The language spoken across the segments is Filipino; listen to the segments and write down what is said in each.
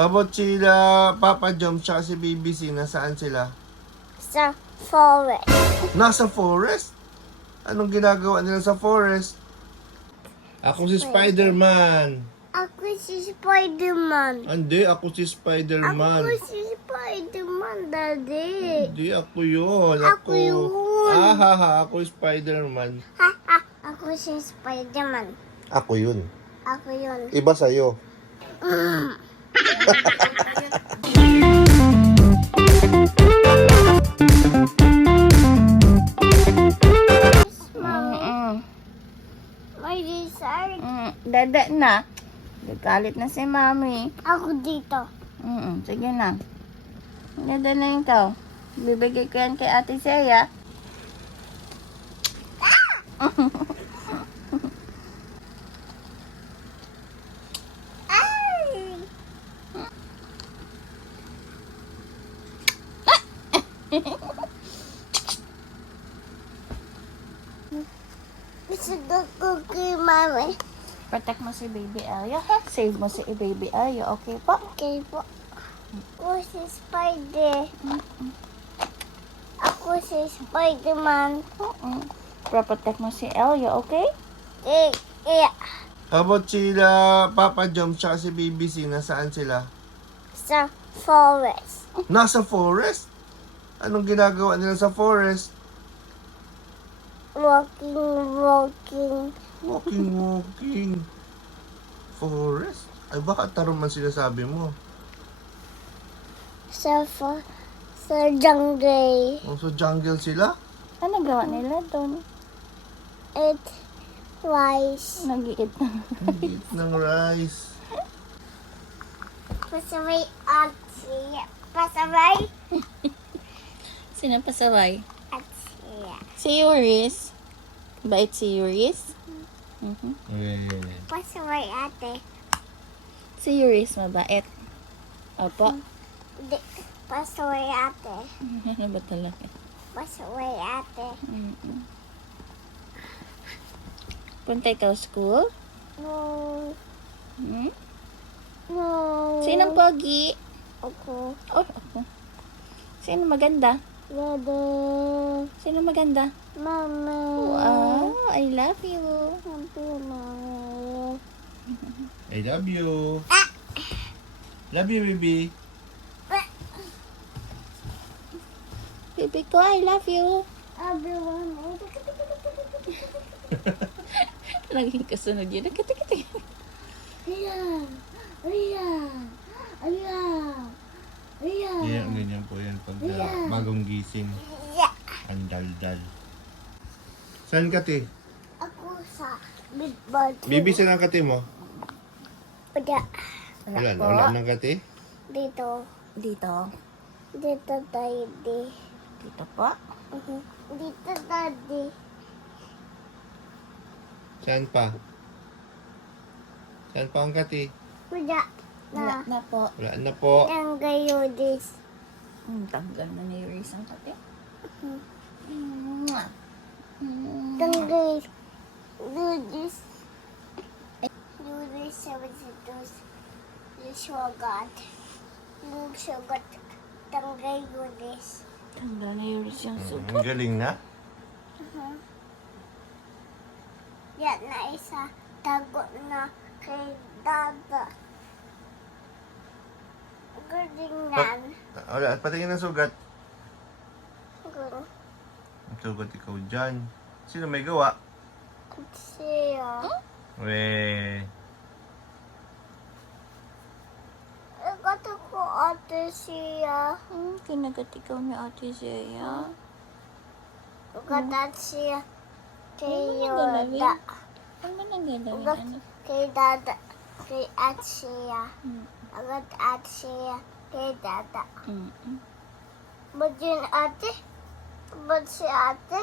How about sila Papa Jom tsaka si BBC? Nasaan sila? Sa forest. Nasa forest? Anong ginagawa nila sa forest? Ako si Spider-Man. Ako si Spider-Man. Hindi, ako si Spider-Man. Ako si Spider-Man, Daddy. Hindi, ako yun. Ako yun. Ako Spider-Man. Ako si Spider-Man. Ako yun. Ako yun. Iba sa'yo. May desire. Dada na. Galit na si Mami. Ako dito. Sige na. Dada na yung ikaw. Bibigay ko yan kay Ate Seya. Ay! Gusto ko kay Mami. Protect mo si Baby Elio, ha? Save mo si Baby Elio, okay po? Okay po. Ako si Spider. Ako si Spider-Man. Protect mo si Elio, okay? Yeah. How about sila Papa Jom tsaka si BBC? Nasaan sila? Sa forest. Nasa forest? Anong ginagawa nila sa forest? Walking. Walking. Forest? Ay, baka tarong man sinasabi mo. Sa jungle. O, so jungle sila? Ano gawa nila doon? It rice. Nag-iit na. Eat ng rice. Pasaway ate. Pasaway Sino pasaway? ate. Si Yuris. Bait si Yuris? Pasaway ate. Si Yuris mabait. Opo. Di, pasaway ate. Ano ba talaga? Pasaway ate. Punta ikaw school? No. Hmm? No. Sinong pogi? Ako. Oh, ako. Sino maganda? Dada. Sino maganda? Mama. Wow, I love you. Happy Mama. I love you. Love you, baby. Baby ko, I love you. Happy Mama. Laging kasunod yun. Nagkatikiti. Ayan. Ganyan po yan pag bagong gising. Yeah. Ang daldal. Saan ka, te? Ako sa big bad. Bibi, saan ang kate mo? Wala. Wala nang kate? Dito. Dito. Dito tayo di. Dito po. Dito daddy. Saan pa? Saan pa ang kate? Wala. Wala na po. Wala na po. Ang gayo this. Tanggal na ni Yuris ang kati. Tanggal. Do this. Do this 72. You sugar. You sugar. Tanggal do this. Tanggal na Yuris yung sugat. Ang galing na. Yan na isa. Tago na kay Dada. Galing nan. Wala, patingin ng sugat. Galing. Ang sugat ikaw dyan. Sino may gawa? Siya. We. Ikato ko ate siya. Kinagat ikaw ni Ate Zeya. Ugatat siya. Kay Ano Yoda. Ano nang galawin? Ugat Ano? kay Dada. Kay at siya. Ugat at siya. Kay Dada. Ba't yun ate? Ba't si ate?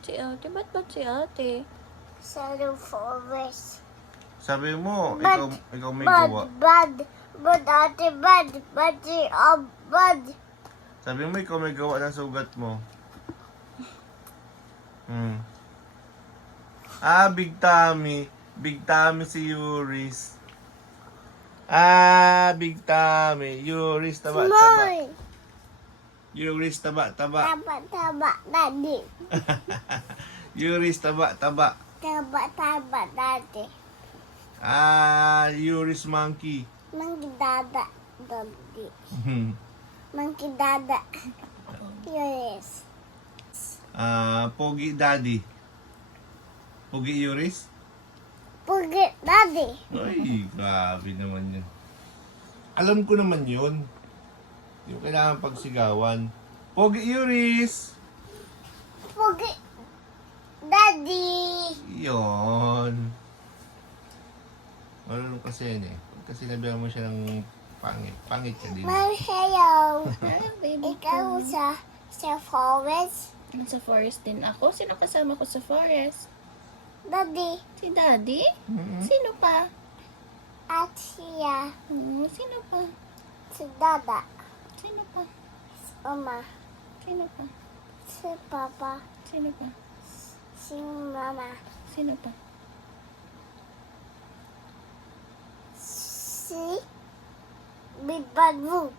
Si Ate, ba't si Ate? Sa forest. Sabi mo, Bad. ikaw may gawa. Bad. Bad ate bad. Bad si bad. Sabi mo, ikaw may gawa ng sugat mo. Big Tummy. Big Tummy si Yuris. Big tummy. Yuris, taba, taba. Small. Yuris, taba, taba. Taba, daddy. Yuris, taba, taba. Taba, daddy. Yuris monkey. Monkey dada, daddy. Monkey dada. Yes. Pogi daddy. Pogi Yuris? Pugi, daddy. Ay, grabe naman yun. Alam ko naman yun. Yung kailangan pagsigawan. Pogi Yuris! Pugi, daddy. Yun. Marunong kasi yan eh. Kasi nabihan mo siya ng pangit. Pangit ka din. Hello. Baby Ikaw sa forest. Sa forest din ako. Sino kasama ko sa forest? Daddy. Si Daddy? Mhm. Sino pa? At siya. Sino pa? Si dada. Sino pa? Si oma. Sino pa? Si papa. Sino pa? Si mama. Sino pa? Si Big Bad Wolf.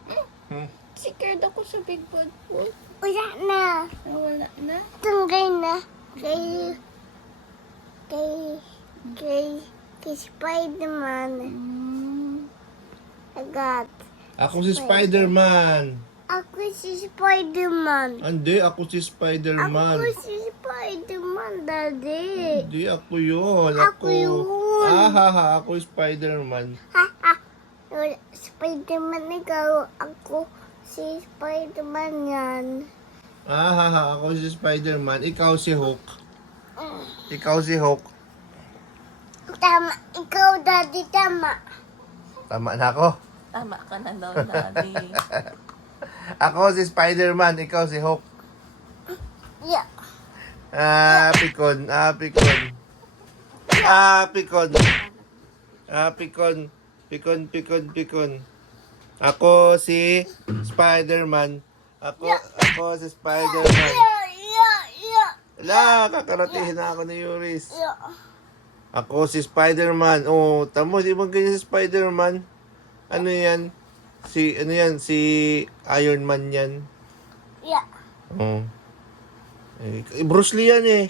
Scared ako sa Big Bad Wolf. Wala na. Wala na. Tunggay na. Kay Spider-Man. Agad. Ako si Spider-Man. Ako si Spider-Man. Hindi, ako si Spider-Man. Ako si Spider-Man, Daddy. Hindi, ako yun. Ako yun. Ako Spider-Man. Wala, Spider-Man ikaw. Ako si Spider-Man yan. Ako si Spider-Man. Ikaw si Hulk. Ikaw si Hulk. Tama. Ikaw, Daddy, tama. Tama na ako. Tama ka na daw, Daddy. Ako si Spider-Man. Ikaw si Hulk. Yeah. Pikon. Pikon. Ako si Spider-Man. Ako si Spider-Man. Yeah. Ala, kakaratihin na ako ni Yuris. Yeah. Ako si Spider-Man. Oh, tamo, di ba ganyan si Spider-Man? Ano yan? Si Iron Man yan. Yeah. Oh. Bruce Lee yan eh.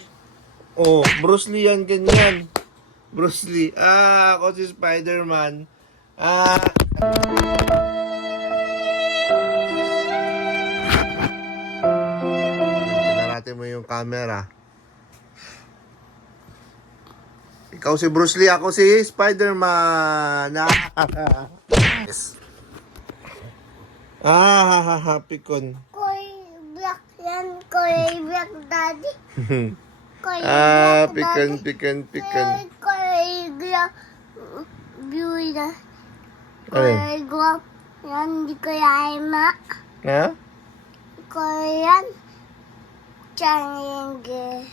Oh, Bruce Lee yan, ganyan. Bruce Lee. Ako si Spider-Man. Tignan natin mo yung camera. Ikaw si Bruce Lee, ako si Spider-Man. Yes. Pikon. Koy black yan. Koy black, Daddy. Koy black, Daddy. Pikon. Koy black. Blue na. Ano? Koy black. Yan, di ko yaima. Ha? Koy yan. Triangle.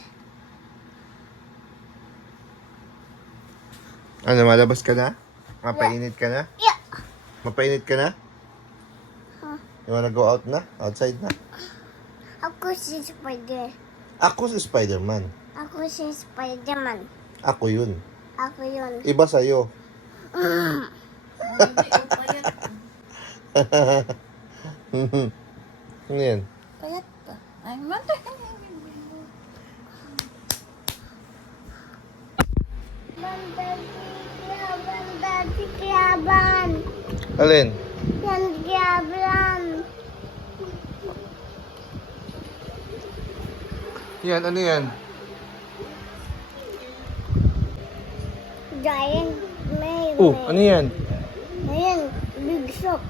Ano, malabas ka na? Mapainit ka na? Yeah. Mapainit ka na? You wanna go out na? Outside na? Ako si Spider. Ako si Spider-Man. Ako si Spider-Man. Ako yun. Ako yun. Iba sa'yo. Ano yan? Payat pa. Ay, mata. Bandati Kiaban. Alin? Yan Kiaban. Yan, ano yan? Giant May. Ano yan? Ayan, big shock.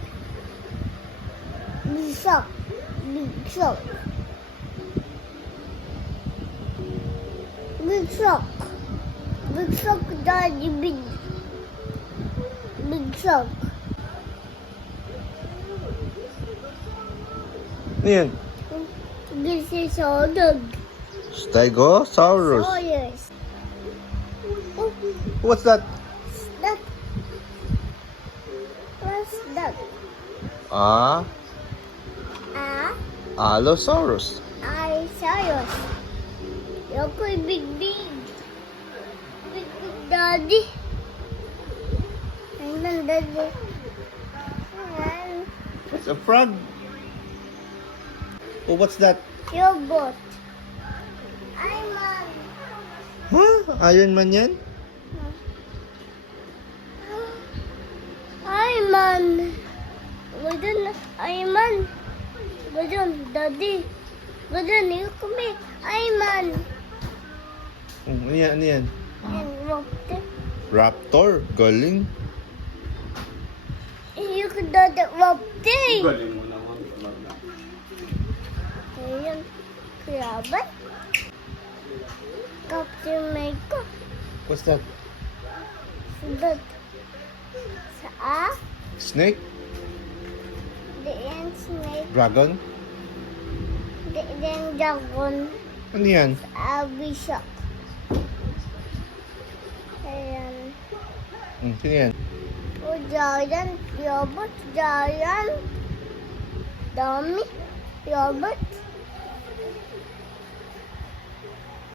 Big shock. Big shock. Big shock. Big shock, Daddy. Big shock. Ano yan? This is all dog. Stegosaurus. Oh, yes. Oh, What's that? that. What's that? Allosaurus. I saw yours. You're big, big. Big, big, Daddy. Ayan, daddy. Ayan. It's a frog. Oh, what's that? Yogurt. Ayman. Huh? Iron Man yan? Ayman. Gudun, Ayman. Gudun, daddy. Gudun, you come here. Ayman. Ano yan? Ano yan? And Raptor. Raptor. Galing. You could do the Raptor. Galing mo naman. Ayan. Krabat. Captain Meiko. What's that? Sudot. Sa Snake? the end snake. Dragon? The then dragon. Ano yan? Bishop. Ayan. Sino yan? O giant. Robot. Giant. Dummy. Robot.